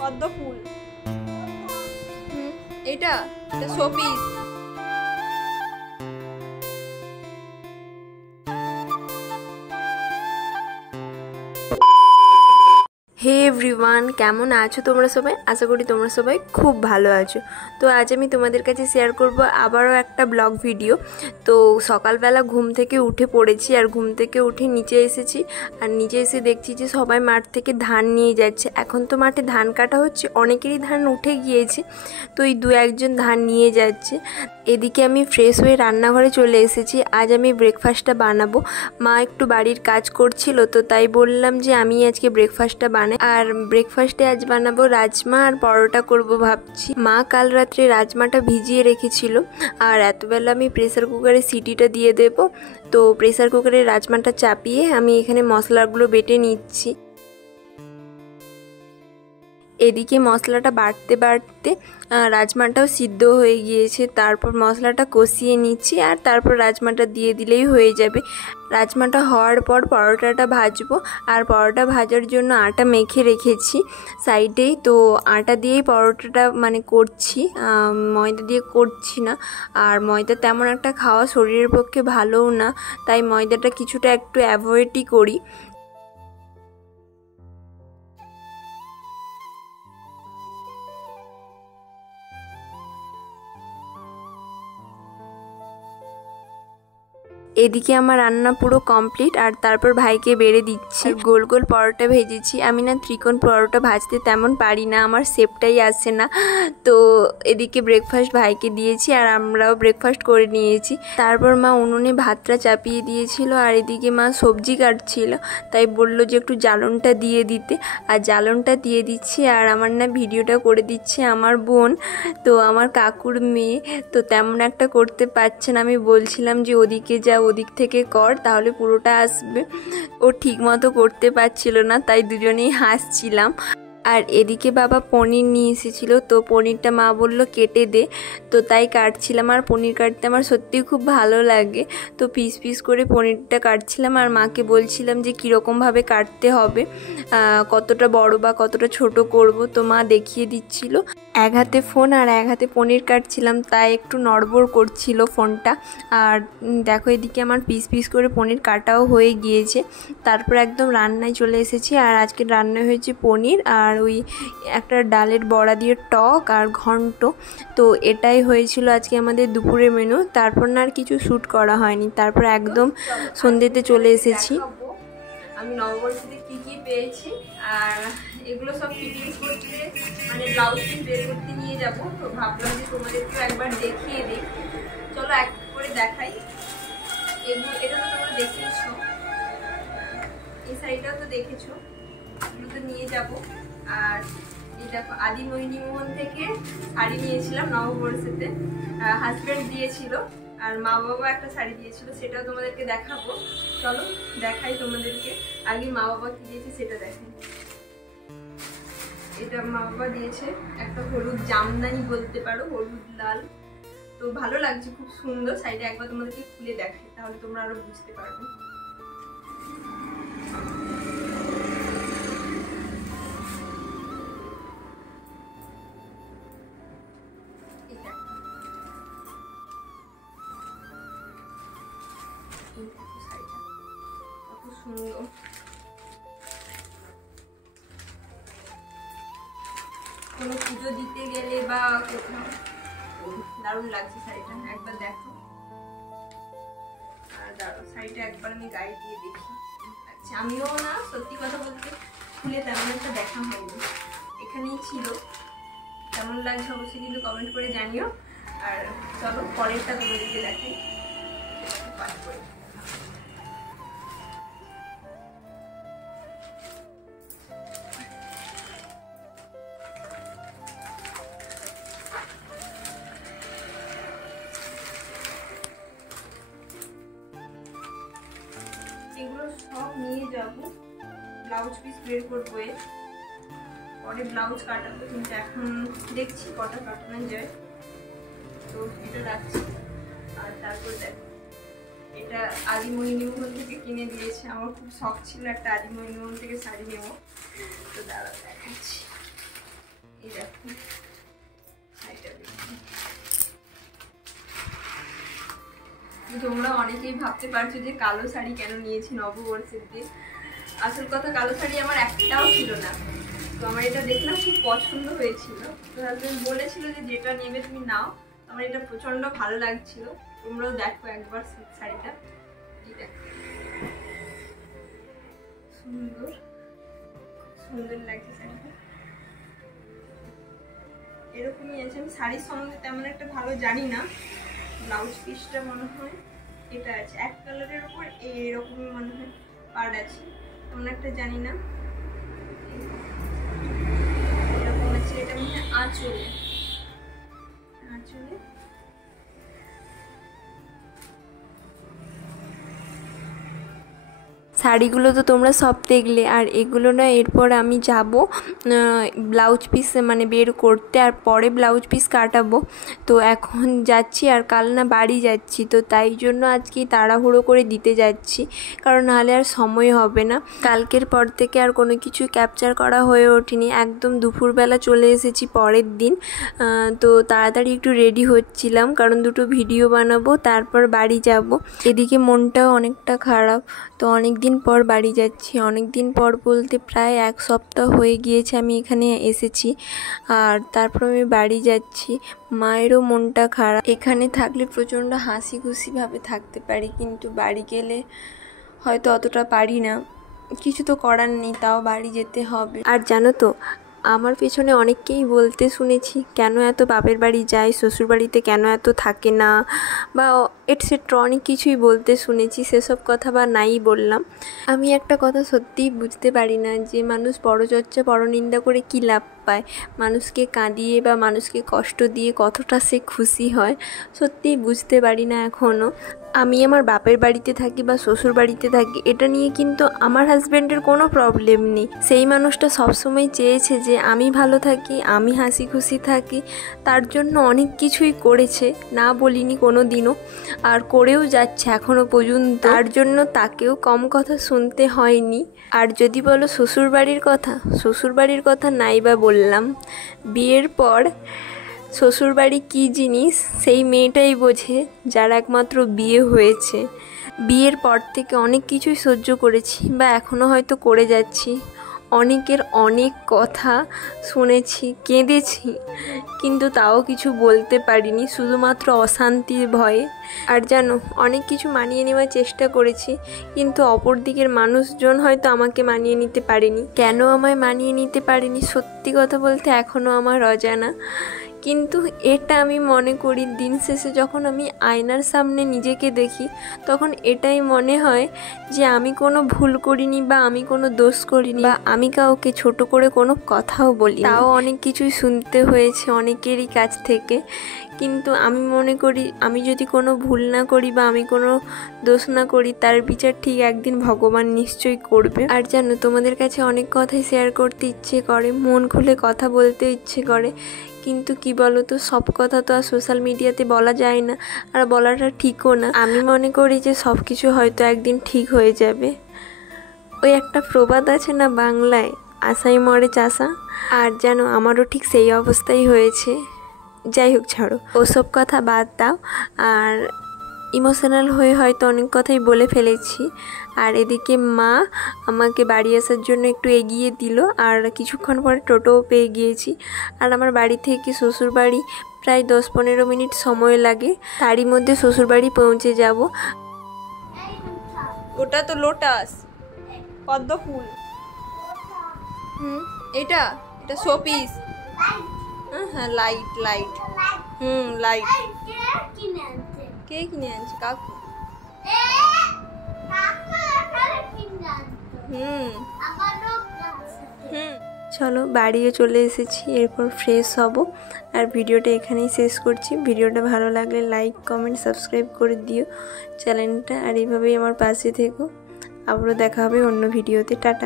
পদ্ম ফুল এটা শোপিস। হে এভরিওয়ান, কেমন আছো তোমরা সবাই? আশা করি তোমরা সবাই খুব ভালো আছো। তো আজ আমি তোমাদের কাছে শেয়ার করব আবারও একটা ব্লগ ভিডিও। তো সকালবেলা ঘুম থেকে উঠে পড়েছি, আর ঘুম থেকে উঠে নিচে এসেছি, আর নিচে এসে দেখছি যে সবাই মাঠ থেকে ধান নিয়ে যাচ্ছে। এখন তো মাঠে ধান কাটা হচ্ছে, অনেকেরই ধান উঠে গিয়েছে, তো এই দু একজন ধান নিয়ে যাচ্ছে। এদিকে আমি ফ্রেশ হয়ে রান্নাঘরে চলে এসেছি। আজ আমি ব্রেকফাস্টটা বানাবো। মা একটু বাড়ির কাজ করছিল, তো তাই বললাম যে আমি আজকে ব্রেকফাস্টটা বানাই। আর ব্রেকফাস্টে আজ বানাবো রাজমা আর পরোটা করব ভাবছি। মা কাল রাত্রে রাজমাটা ভিজিয়ে রেখেছিল, আর এতবেলা আমি প্রেসার কুকারে সিটিটা দিয়ে দেব। তো প্রেসার কুকারে রাজমাটা চাপিয়ে আমি এখানে মশলাগুলো বেটে নিচ্ছি। এদিকে মশলাটা বাটতে বাটতে রাজমাটাও সিদ্ধ হয়ে গিয়েছে। তারপর মশলাটা কষিয়ে নিচ্ছি, আর তারপর রাজমাটা দিয়ে দিলেই হয়ে যাবে। রাজমাটা হওয়ার পর পরোটাটা ভাজবো, আর পরোটা ভাজার জন্য আটা মেখে রেখেছি সাইডেই। তো আটা দিয়েই পরোটাটা করছি, ময়দা দিয়ে করছি না। আর ময়দা তেমন একটা খাওয়া শরীরের পক্ষে ভালোও না, তাই ময়দাটা কিছুটা একটু অ্যাভয়েডই করি। এদিকে আমার রান্না পুরো কমপ্লিট, আর তারপর ভাইকে বেড়ে দিচ্ছি। গোল গোল পরোটা ভেজেছি। আমি না ত্রিকোণ পরোটা ভাজতে তেমন পারি না, আমার শেপটাই আসে না। তো এদিকে ব্রেকফাস্ট ভাইকে দিয়েছি, আর আমরাও ব্রেকফাস্ট করে নিয়েছি। তারপর মা উনুনে ভাতটা চাপিয়ে দিয়েছিল, আর এদিকে মা সবজি কাটছিল, তাই বললো যে একটু জ্বালনটা দিয়ে দিতে, আর জ্বালনটা দিয়ে দিচ্ছি। আর আমার না ভিডিওটা করে দিচ্ছে আমার বোন, তো আমার কাকুর মেয়ে, তো তেমন একটা করতে পারছে না। আমি বলছিলাম যে ওদিকে যা, ওদিক থেকে কর, তাহলে পুরোটা আসবে। ও ঠিক মতো করতে পারছিল না, তাই দুজনেই হাসছিলাম। আর এদিকে বাবা পনির নিয়ে এসেছিলো, তো পনিরটা মা বললো কেটে দে, তো তাই কাটছিলাম। আর পনির কাটতে আমার সত্যিই খুব ভালো লাগে, তো পিস পিস করে পনিরটা কাটছিলাম, আর মাকে বলছিলাম যে কীরকমভাবে কাটতে হবে, কতটা বড় বা কতটা ছোট করব। তো মা দেখিয়ে দিচ্ছিল। এক হাতে ফোন আর এক হাতে পনির কাটছিলাম, তাই একটু নড়বড় করছিল ফোনটা। আর দেখো এদিকে আমার পিস পিস করে পনির কাটাও হয়ে গিয়েছে। তারপর একদম রান্নায় চলে এসেছি, আর আজকে রান্না হয়েছে পনির আর ওই একটা ডালের বড়া দিয়ে টক আর ঘন্ট। তো এটাই হয়েছিল আজকে আমাদের দুপুরের মেনু। তারপর না আর কিছু শ্যুট করা হয়নি, তারপর একদম সন্ধ্যেতে চলে এসেছি। আমি নববর্ষে কী কী পেয়েছি, আর এগুলো সব ফিটিংস করতে ব্লাউজ পিস বের করতে নিয়ে যাব। তো ভাবলাম যে তোমাদেরকেও একবার দেখিয়ে দিই। চলো এক করে দেখাই। এটা তো তোমরা দেখেছো, এই শাড়িটাও তো দেখেছো, এগুলো তো নিয়ে যাব। আর এই দেখো আদি মোহিনীমোহন থেকে শাড়ি নিয়েছিলাম নববর্ষেতে, হাজব্যান্ড দিয়েছিল, আর মা বাবা একটা শাড়ি দিয়েছিল, সেটাও তোমাদেরকে দেখাবো। চলো দেখাই তোমাদেরকে। আগে মা বাবা কি দিয়েছে সেটা দেখাই। এটা মা বাবা দিয়েছে একটা হলুদ জামদানি বলতে পারো, হলুদ লাল। তো ভালো লাগছে, খুব সুন্দর শাড়িটা। একবার তোমাদেরকে খুলে দেখাই, তাহলে তোমরা আরো বুঝতে পারবে। কত সুন্দর, কোনো পুজো দিতে গেলে বা কোথাও দারুণ লাগছে শাড়িটা, একবার দেখো। আর দাঁড়াও, শাড়িটা একবার আমি গায়ে দিয়ে দেখি। আচ্ছা, আমিও না সত্যি কথা বলতে খুলে তেমন একটা দেখা হয়নি, এখানেই ছিল। কেমন লাগছে অবশ্যই কিন্তু কমেন্ট করে জানিও। আর চলো পরেরটা তোমাদেরকে দেখাই। এগুলো সব নিয়ে যাব, ব্লাউজ পিস বের করবো, পরে ব্লাউজ কাটাবো, কিন্তু এখন দেখছি কটা কাটানো যায়। তো এটা রাখছি, আর তারপর দেখো এটা আদিমণিমোহন থেকে কিনে দিয়েছে। আমার খুব শখ ছিল একটা আদিমণিমোহন থেকে শাড়ি নেব। তো দাঁড়া দেখাচ্ছি, এই দেখো শাড়িটা দেখি। তোমরা অনেকেই ভাবতে পারছো যে কালো শাড়ি কেন নিয়েছি নববর্ষের দিন। আসল কথা, কালো শাড়ি আমার একটাও ছিল না। তো আমার এটা দেখলাম খুব পছন্দ হয়েছিল। তো হাজবেন্ড বলেছিল যে যেটা নেবে তুমি নাও। আমার এটা প্রচন্ড ভালো লাগছিল। তোমরাও দেখো একবার শাড়িটা, সুন্দর সুন্দর লাগছে শাড়িটা। এরকমই আছে। আমি শাড়ির সম্বন্ধে তেমন একটা ভালো জানি না। ব্লাউজ পিসটা মনে হয় এটা আছে এক কালারের উপর, এরকম মনে হয় পাড় আছে, তেমন একটা জানি না। এরকম আছে, এটা মনে হয় আঁচলে। শাড়িগুলো তো তোমরা সব দেখলে, আর এগুলো না এরপর আমি যাব ব্লাউজ পিস মানে বের করতে, আর পরে ব্লাউজ পিস কাটাবো। তো এখন যাচ্ছি, আর কাল না বাড়ি যাচ্ছি। তো তাই জন্য আজকে তাড়াহুড়ো করে দিতে যাচ্ছি, কারণ নাহলে আর সময় হবে না। কালকের পর থেকে আর কোনো কিছু ক্যাপচার করা হয়ে ওঠেনি। একদম দুপুরবেলা চলে এসেছি পরের দিন। তো তাড়াতাড়ি একটু রেডি হচ্ছিলাম, কারণ দুটো ভিডিও বানাবো, তারপর বাড়ি যাব। এদিকে মনটাও অনেকটা খারাপ। তো অনেক দিন পর বাড়ি যাচ্ছি। অনেক দিন পর বলতে প্রায় 1 সপ্তাহ হয়ে গিয়েছে আমি এখানে এসেছি, আর তারপর আমি বাড়ি যাচ্ছি। মায়েরও মনটা খারাপ। এখানে থাকলে প্রচণ্ড হাসি খুশিভাবে থাকতে পারি, কিন্তু বাড়ি গেলে হয়তো অতটা পারি না। কিছু তো করার নেই, তাও বাড়ি যেতে হবে। আর জানো তো, আমার পেছনে অনেককেই বলতে শুনেছি কেন এত বাপের বাড়ি যায়, শ্বশুর বাড়িতে কেন এত থাকে না, বা এটসেট্রা অনেক কিছুই বলতে শুনেছি। সেসব কথা বা নাই বললাম। আমি একটা কথা সত্যিই বুঝতে পারি না, যে মানুষ পরচর্চা পরনিন্দা করে কী লাভ পায়। মানুষকে কাঁদিয়ে বা মানুষকে কষ্ট দিয়ে কতটা সে খুশি হয়, সত্যিই বুঝতে পারি না এখনও। আমি আমার বাপের বাড়িতে থাকি বা শ্বশুর বাড়িতে থাকি, এটা নিয়ে কিন্তু আমার হাজব্যান্ডের কোনো প্রবলেম নেই। সেই মানুষটা সবসময় চেয়েছে যে আমি ভালো থাকি, আমি হাসি খুশি থাকি। তার জন্য অনেক কিছুই করেছে, না বলিনি কোনো দিনও, আর করেও যাচ্ছে এখনও পর্যন্ত। তার জন্য তাকেও কম কথা শুনতে হয়নি। আর যদি বলো শ্বশুরবাড়ির কথা, শ্বশুরবাড়ির কথা নাই বা বললাম। বিয়ের পর শ্বশুরবাড়ি কী জিনিস সেই মেয়েটাই বোঝে, যার একমাত্র বিয়ে হয়েছে। বিয়ের পর থেকে অনেক কিছুই সহ্য করেছি, বা এখনও হয়তো করে যাচ্ছি। অনেকের অনেক কথা শুনেছি, কেঁদেছি, কিন্তু তাও কিছু বলতে পারিনি, শুধুমাত্র অশান্তির ভয়ে। আর জানো, অনেক কিছু মানিয়ে নেওয়ার চেষ্টা করেছি, কিন্তু অপর দিকের মানুষজন হয়তো আমাকে মানিয়ে নিতে পারেনি। কেন আমায় মানিয়ে নিতে পারেনি, সত্যি কথা বলতে এখনও আমার অজানা। কিন্তু এটা আমি মনে করি, দিন শেষে যখন আমি আয়নার সামনে নিজেকে দেখি, তখন এটাই মনে হয় যে আমি কোনো ভুল করিনি, বা আমি কোনো দোষ করিনি, বা আমি কাউকে ছোট করে কোনো কথাও বলি। তাও অনেক কিছুই শুনতে হয়েছে অনেকেরই কাছ থেকে। কিন্তু আমি মনে করি, আমি যদি কোনো ভুল না করি বা আমি কোনো দোষ না করি, তার বিচার ঠিক একদিন ভগবান নিশ্চয়ই করবে। আর জানো, তোমাদের কাছে অনেক কথাই শেয়ার করতে ইচ্ছে করে, মন খুলে কথা বলতে ইচ্ছে করে, কিন্তু কি বলো তো, সব কথা তো আর সোশ্যাল মিডিয়াতে বলা যায় না, আর বলাটা ঠিকও না। আমি মনে করি যে সব কিছু হয়তো একদিন ঠিক হয়ে যাবে। ওই একটা প্রবাদ আছে না বাংলায়, আশাই মরে চাষা। আর জানো, আমারও ঠিক সেই অবস্থাই হয়েছে। যাই হোক, ছাড়ো ওসব কথা, বাদ দাও। আর ইমোশনাল হয়ে হয়তো অনেক কথাই বলে ফেলেছি। আর এদিকে মা আমাকে বাড়ি আসার জন্য একটু এগিয়ে দিল, আর কিছুক্ষণ পরে টোটোও পেয়ে গিয়েছি। আর আমার বাড়ি থেকে শ্বশুরবাড়ি প্রায় 10-15 মিনিট সময় লাগে, তারই মধ্যে শ্বশুরবাড়ি পৌঁছে যাব। ওটা তো লোটাস, পদ্ম ফুল। এটা শোপিস। হ্যাঁ, লাইট। লাইট। কে কিনে আনছে? কাকু। চলো, বাড়িও চলে এসেছি। এরপর ফ্রেশ হব, আর ভিডিওটা এখানেই শেষ করছি। ভিডিওটা ভালো লাগলে লাইক, কমেন্ট, সাবস্ক্রাইব করে দিও চ্যানেলটা, আর এইভাবেই আমার পাশে থেকো। আবারও দেখা হবে অন্য ভিডিওতে। টাটা।